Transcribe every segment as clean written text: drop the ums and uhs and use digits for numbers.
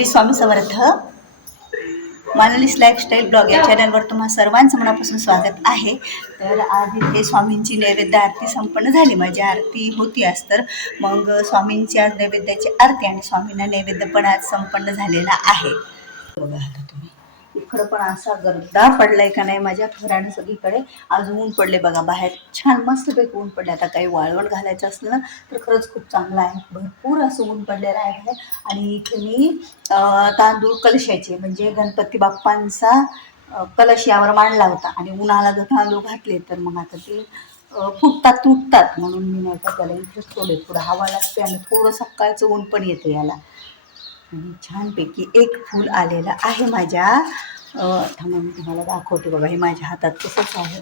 Shri Swami Samarth. मानलीस lifestyle blog या चॅनलवर तुम्हा सर्वांचं मनापासून स्वागत आहे. तर आज इथे स्वामींची नैवेद्य आरती संपन्न झाली. माझी आरती होती आज, तर मग स्वामींची आज नैवेद्याची आरती आणि स्वामींना नैवेद्य पण आज संपन्न झालेला आहे. बघा आता तुम्ही इकडं पण असा गर्दा पडलाय का नाही माझ्या घराने सगळीकडे. आज ऊन पडले बघा, बाहेर छान मस्तपैकी ऊन पडले. आता काही वाळवण घालायचं असलं ना तर खरंच खूप चांगलं आहे. भरपूर असं ऊन पडलेलं आहे. आणि इथे मी तांदूळ कलशाचे म्हणजे गणपती बाप्पांचा कलश यावर मांडला होता आणि उन्हाला जर तांदूळ घातले तर मग आता ते फुटतात तुटतात, म्हणून मी नाही का त्याला इथे थोडं हवा लागते आणि थोडं सकाळचं ऊन पण येतं याला. आणि छानपैकी एक फूल आलेलं आहे माझ्या. थांबा मी तुम्हाला दाखवते बघा, हे माझ्या हातात कसंच आहे.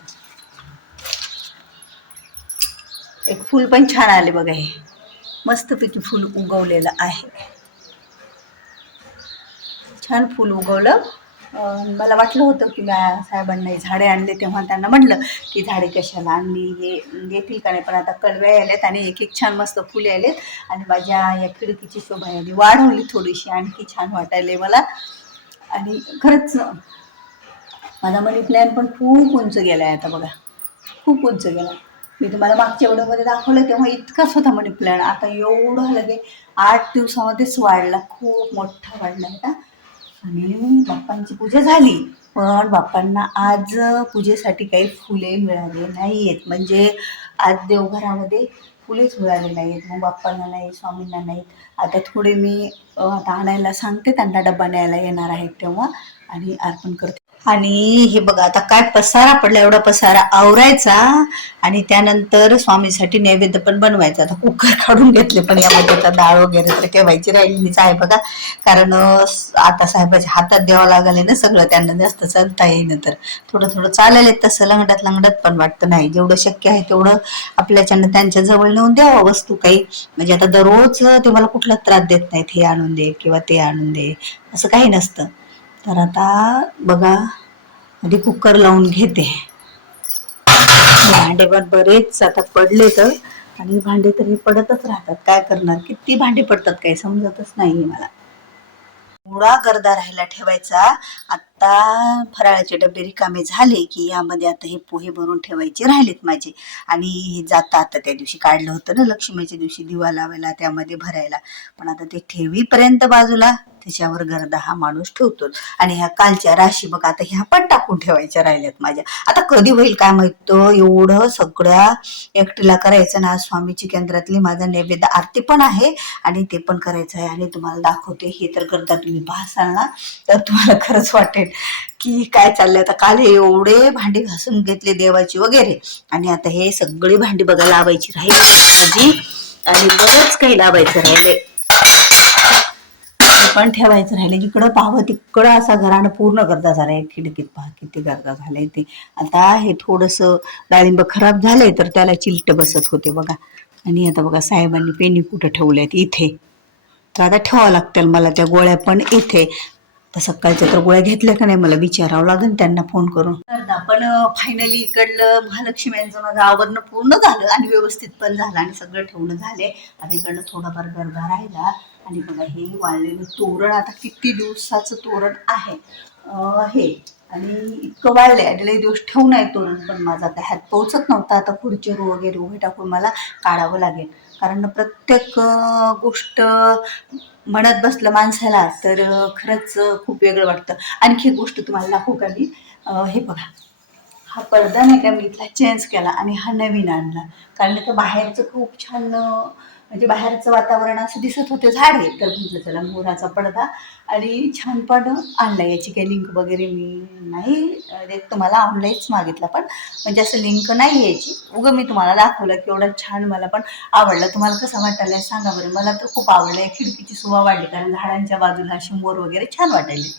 एक फूल पण छान आले बघा, हे मस्तपैकी फूल उगवलेलं आहे. छान फूल उगवलं. मला वाटलं होतं की साहेबांना झाडे आणले तेव्हा त्यांना म्हटलं की झाडे कशाला आणली, हे येतील का नाही. पण आता कळव्या आल्यात आणि एक एक छान मस्त फुले आलेत आणि माझ्या या खिडकीची शोभा याने वाढवली थोडीशी, आणखी छान वाटायले मला. आणि खरंच माझा मनी प्लॅन पण खूप उंच गेला आहे आता बघा, खूप उंच गेला. मी तुम्हाला मागच्या व्हिडिओमध्ये दाखवलं तेव्हा इतकाच होता मनी प्लॅन, आता एवढं लगे 8 दिवसामध्येच वाढला, खूप मोठा वाढला आहे. आणि बाप्पांची पूजा झाली, पण बाप्पांना आज पूजेसाठी काही फुले मिळाले नाही आहेत. म्हणजे आज देवघरामध्ये फुलेच मिळाले नाही आहेत. मग बाप्पांना नाही, स्वामींना नाहीत. आता थोडे मी आता आणायला सांगते, त्यांना डबा न्यायला येणार आहेत तेव्हा आणि अर्पण करते. आणि हे बघा आता काय पसारा पडला, एवढा पसारा आवरायचा आणि त्यानंतर स्वामीसाठी नैवेद्य पण बनवायचा. आता कुकर काढून घेतले, पण यामध्ये आता डाळ वगैरे तर ठेवायची राहिलीच आहे बघा. कारण आता साहेबाच्या हातात द्यावं लागले ना सगळं, त्यांना जास्त चालता येईन तर थोडं थोडं चालेल. तसं लंगडत पण वाटतं नाही, जेवढं शक्य आहे तेवढं आपल्याच्यानं त्यांच्या जवळ नेऊन द्यावं वस्तू काही. म्हणजे आता दररोज ते मला कुठला त्रास देत नाहीत, हे आणून दे किंवा ते आणून दे, असं काही नसतं. तर आता बघा आधी कुकर लावून घेते. भांडे पण बरेच आता पडले तर, आणि भांडे तरी पडतच राहतात, काय करणार, किती भांडे पडतात काही समजतच नाही मला. एवढा गर्दा राहिला ठेवायचा. आता फराळाचे डबे रिकामे झाले की यामध्ये आता हे पोहे भरून ठेवायचे राहिलेत माझे. आणि जाता आता त्या दिवशी काढलं होतं ना लक्ष्मीच्या दिवशी दिवा लावायला, त्यामध्ये भरायला. पण आता ते ठेवीपर्यंत बाजूला त्याच्यावर गर्दा हा माणूस ठेवतो. आणि ह्या कालच्या राशी बघ, आता ह्या पण टाकून ठेवायच्या राहिल्यात माझ्या. आता कधी होईल काय माहित, एवढं सगळ्या एकटीला करायचं ना. स्वामीची केंद्रातली माझा नैवेद्य आरती पण आहे आणि ते पण करायचं आहे. आणि तुम्हाला दाखवते, हे तर करता तुम्ही पाहसाल ना तर तुम्हाला खरंच वाटेल की काय चाललंय. आता काल हे एवढे भांडी घासून घेतले देवाची वगैरे, आणि आता हे सगळी भांडी बघा लावायची राहिली माझी, आणि बरंच काही लावायचं राहिले, पण ठेवायचं राहिले. जिकडं पाहावं तिकडं असा घरानं पूर्ण गर्दा झालाय. खिडकीत पहा किती गर्दा झालाय ते. आता हे थोडस डाळिंब खराब झालंय तर त्याला चिलट बसत होते बघा. आणि आता बघा साहेबांनी पेनी कुठं ठेवल्यात, इथे. तर आता ठेवावं लागतील मला त्या गोळ्या पण इथे. तर सकाळच्या तर गोळ्या घेतल्या का नाही मला विचारावं लागेल त्यांना फोन करून. पण फायनली इकडलं महालक्ष्म्यांचं माझं आवरणं पूर्ण झालं आणि व्यवस्थित पण झालं आणि सगळं ठेवणं झाले. आता इकडनं थोडाफार गर्दा राहिला. आणि बघा हे वाळलेलं तोरण, आता किती दिवसाचं तोरण आहे हे, आणि इतकं वाळलंय आणि लई दिवस ठेवून आहे तोरण. पण माझा आता ह्यात पोहोचत नव्हता. आता खुर्चीवर वगैरे उभे टाकून मला काढावं लागेल, कारण प्रत्येक गोष्ट म्हणत बसलं माणसाला तर खरंच खूप वेगळं वाटतं. आणखी एक गोष्ट तुम्हाला दाखवू का मी, हे बघा हा पडदा नाही का मी इथला चेंज केला आणि हा नवीन आणला. कारण का बाहेरचं खूप छान, म्हणजे बाहेरचं वातावरण असं दिसत होतं, झाड आहे तर म्हटलं चला मोराचा पडदा आणि छान पण आणला. याची काही लिंक वगैरे मी नाही देत तुम्हाला, ऑनलाईनच मागितला. पण म्हणजे असं लिंक नाही यायची, उगं मी तुम्हाला दाखवलं की एवढं छान, मला पण आवडलं. तुम्हाला कसं वाटायला सांगा बरं. मला तर खूप आवडलं. खिडकीची शोभा वाढली, कारण झाडांच्या बाजूला अशी मोर वगैरे छान वाटायली.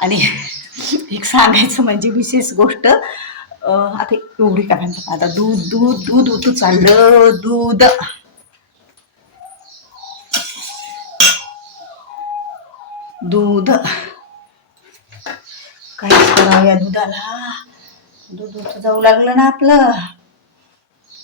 आणि एक सांगायचं म्हणजे विशेष गोष्ट, आता एवढी काय म्हणतात, आता दूध दूध दूध उतू चाललं, दूध दूध काय करावं या दुधाला. दूध जाऊ लागलं ना आपलं.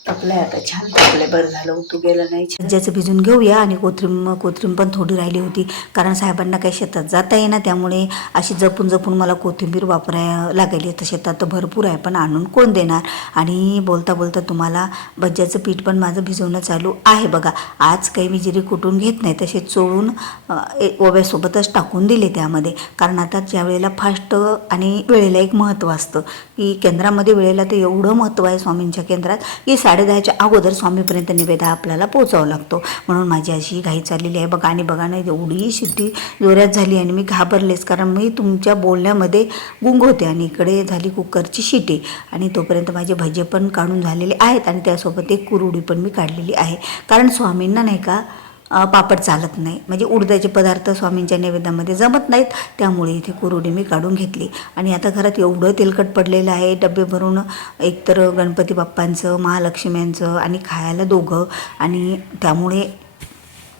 तर तापलाय आता, छान तापलंय, बरं झालं तू गेलं नाही. भाज्याचं भिजून घेऊया आणि कोथिंबीर पण थोडी राहिली होती, कारण साहेबांना काही शेतात जाता येईना, त्यामुळे अशी जपून जपून मला कोथिंबीर वापरायला लागेल. तर शेतात तर भरपूर आहे, पण आणून कोण देणार. आणि बोलता बोलता तुम्हाला भज्याचं पीठ पण माझं भिजवणं चालू आहे बघा. आज काही मी जिरे कुटून घेत नाही, तसे चोळून ओव्यासोबतच टाकून दिले त्यामध्ये, कारण आता ज्या वेळेला फास्ट आणि वेळेला एक महत्त्व असतं की केंद्रामध्ये वेळेला तर एवढं महत्त्व आहे स्वामींच्या केंद्रात की 10:30च्या अगोदर स्वामीपर्यंत निवेदा आपल्याला पोचावा लागतो. म्हणून माझी अशी घाई चाललेली आहे बघा. आणि बघा ना, एवढी शिट्टी जोरात झाली आणि मी घाबरलेच, कारण मी तुमच्या बोलण्यामध्ये गुंग होते आणि इकडे झाली कुकरची शिटी. आणि तोपर्यंत माझे भजे पण काढून झालेले आहेत आणि त्यासोबत एक कुरुडी पण मी काढलेली आहे, कारण स्वामींना नाही का पापड चालत नाही, म्हणजे उडदाचे पदार्थ स्वामींच्या नैवेद्यामध्ये जमत नाहीत, त्यामुळे इथे कुरुडी मी काढून घेतली. आणि आता घरात एवढं तेलकट पडलेलं आहे, डबे भरून, एकतर गणपती बाप्पांचं, महालक्ष्म्यांचं आणि खायला दोघं, आणि त्यामुळे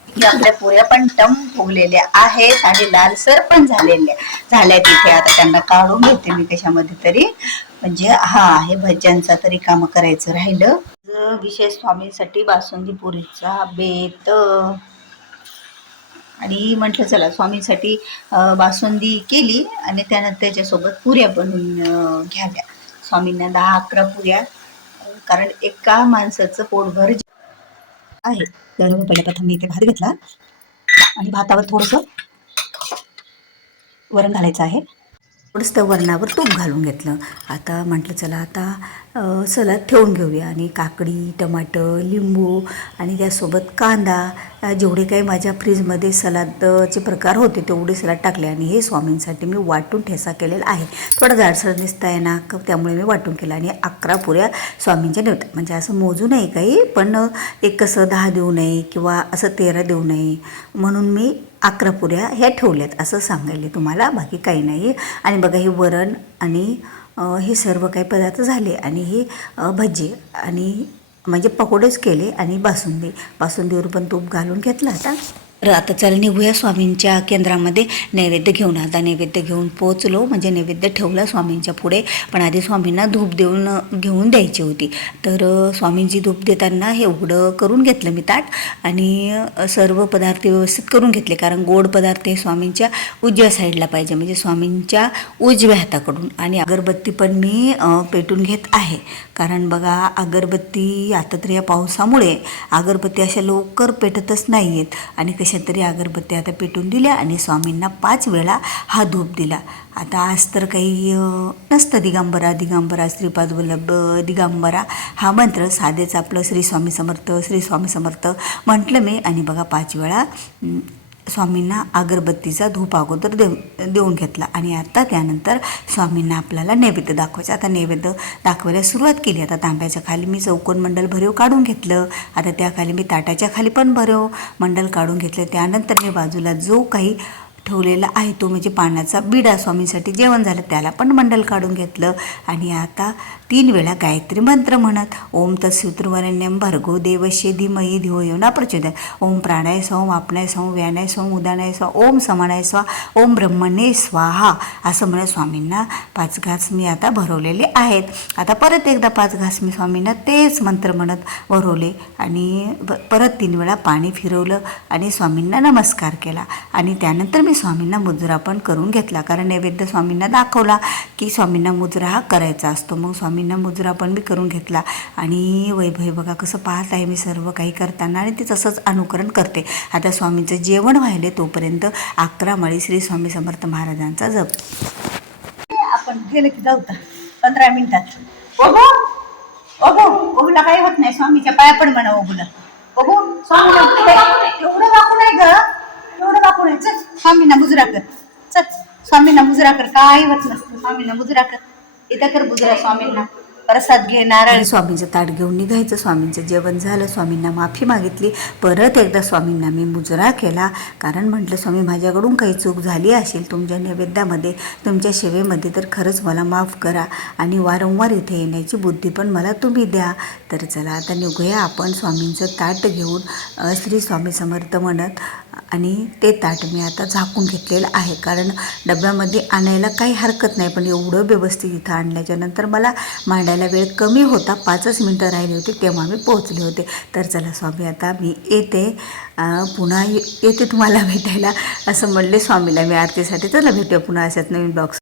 आपल्या पुऱ्या पण टम फुगलेल्या आहेत आणि लालसर पण झाल्या तिथे. आता त्यांना काढून घेते मी कशामध्ये तरी, म्हणजे हा आहे भज्यांचा तरी काम करायचं राहिलं. विशेष स्वामींसाठी बासुंदी पुरीचा बेत, आणि म्हटलं चला स्वामींसाठी बासुंदी केली आणि त्यानंतर त्याच्यासोबत पुऱ्या बनवून घ्याव्या. स्वामींना 10-11 पुऱ्या, कारण एका माणसाचं पोटभर आहे. तर पहिल्याप्रथम मी इथे भात घेतला आणि भातावर थोडंसं वरण घालायचं आहे. थोडंसं वरणावर तूप घालून घेतलं. आता म्हटलं चला आता सलाद ठेवून घेऊया, आणि काकडी, टमाटर, लिंबू आणि त्यासोबत कांदा, जेवढे काही माझ्या फ्रीजमध्ये सलादचे प्रकार होते तेवढे सलाद टाकले. आणि हे स्वामींसाठी मी वाटून ठेसा केलेला आहे. थोडा जाडसर दिसत आहे ना, त्यामुळे मी वाटून केलं. आणि 11 पुऱ्या स्वामींच्या नव्हत्या, म्हणजे असं मोजू नये काही, पण एक कसं 10 देऊ नये किंवा असं 13 देऊ नये, म्हणून मी 11 पुऱ्या ह्या ठेवल्यात असं सांगायले तुम्हाला, बाकी काही नाही. आणि बघा हे वरण आणि हे सर्व काही पदार्थ झाले, आणि हे भजी आणि म्हणजे पकोडेच केले, आणि बासुंदीवर पण तूप घालून घेतलं. आता चला निघूया स्वामींच्या केंद्रामध्ये नैवेद्य घेऊन. आता नैवेद्य घेऊन पोचलो, म्हणजे नैवेद्य ठेवला स्वामींच्या पुढे, पण आधी स्वामींना धूप घेऊन द्यायची होती. तर स्वामींची धूप देताना हे उघडं करून घेतलं मी ताट, आणि सर्व पदार्थ व्यवस्थित करून घेतले, कारण गोड पदार्थ हे स्वामींच्या उजव्या साईडला पाहिजे, म्हणजे स्वामींच्या उजव्या हाताकडून. आणि अगरबत्ती पण मी पेटून घेत आहे, कारण बघा अगरबत्ती आता तर या पावसामुळे अगरबत्ती अशा लवकर पेटतच नाही आहेत, आणि कशा तरी अगरबत्ती आता पेटून दिल्या आणि स्वामींना 5 वेळा हा धूप दिला. आता आज तर काही नसतं दिगंबरा दिगंबरा श्रीपाद वल्लभ दिगंबरा हा मंत्र, साधेच आपलं श्री स्वामी समर्थ श्री स्वामी समर्थ म्हटलं मी, आणि बघा 5 वेळा स्वामींना अगरबत्तीचा धूप अगोदर देऊन घेतला. आणि आता त्यानंतर स्वामींना आपल्याला नैवेद्य दाखवायचं. आता नैवेद्य दाखवायला सुरुवात केली. आता तांब्याच्या खाली मी चौकोन मंडल भरीव काढून घेतलं. आता त्याखाली मी ताटाच्या खाली पण भरीव मंडल काढून घेतलं. त्यानंतर मी बाजूला जो काही ठेवलेला आहे तो म्हणजे पाण्याचा बिडा, स्वामींसाठी जेवण झालं त्याला पण मंडल काढून घेतलं. आणि आता 3 वेळा गायत्री मंत्र म्हणत, ओम तत्सवितुर्वरेण्यं भर्गो देवस्य धीमहि धियो यो न प्रचोदयात्, ओम प्राणाय स्वाहा, ओम आप्नाय स्वाहा, व्यानाय स्वाहा, उदानाय स्वाहा, ओम समानाय स्वाहा, ओम ब्रह्मणे स्वाहा असं म्हणत स्वामींना 5 घास मी आता भरवलेले आहेत. आता परत एकदा 5 घास मी स्वामींना तेच मंत्र म्हणत भरवले, आणि परत 3 वेळा पाणी फिरवलं आणि स्वामींना नमस्कार केला. आणि त्यानंतर मी स्वामींना मुजरा पण करून घेतला, कारण नैवेद्य स्वामींना दाखवला की स्वामींना मुजरा हा करायचा असतो. मग स्वामींना मुजरा पण मी करून घेतला. आणि वैभव बघा कसं पाहत आहे मी सर्व काही करताना, आणि ते तसंच अनुकरण करते. आता स्वामींचं जेवण व्हायले तोपर्यंत 11 माळी श्री स्वामी समर्थ महाराजांचा जप आपण गेलं की जाऊ 15 मिनिटात. ओघूला काही होत नाही, स्वामीच्या पाया पण म्हणा ओघूला. स्वामीला एवढं दाखवू नाही ग, एवढं दाखवू नाही. चल स्वामींना मुजरा कर, चल स्वामींना मुजरा कर, काही होत नसतं. स्वामींना मुजरा कर, इथं कर मुजरा. स्वामींना प्रसाद घे, नारळ. स्वामींचं ताट घेऊन निघायचं. स्वामींचं जेवण झालं, स्वामींना माफी मागितली. परत एकदा स्वामींना मी मुजरा केला, कारण म्हटलं स्वामी माझ्याकडून काही चूक झाली असेल तुमच्या नैवेद्यामध्ये, तुमच्या सेवेमध्ये, तर खरंच मला माफ करा, आणि वारंवार इथे येण्याची बुद्धी पण मला तुम्ही द्या. तर चला आता निघूया आपण स्वामींचं ताट घेऊन श्री स्वामी समर्थ म्हणत. आणि ते ताट मी आता झाकून घेतलेलं आहे, कारण डब्यामध्ये आणायला काही हरकत नाही, पण एवढं व्यवस्थित इथं आणल्याच्यानंतर मला मांडायला यायला वेळ कमी होता, 5च मिनटं राहिली होती तेव्हा मी पोहोचले होते. तर चला स्वामी आता मी येते, पुन्हा येते तुम्हाला भेटायला असं म्हणले स्वामीला मी आरतीसाठी. चला भेटूया पुन्हा अशाच नवीन ब्लॉग्स.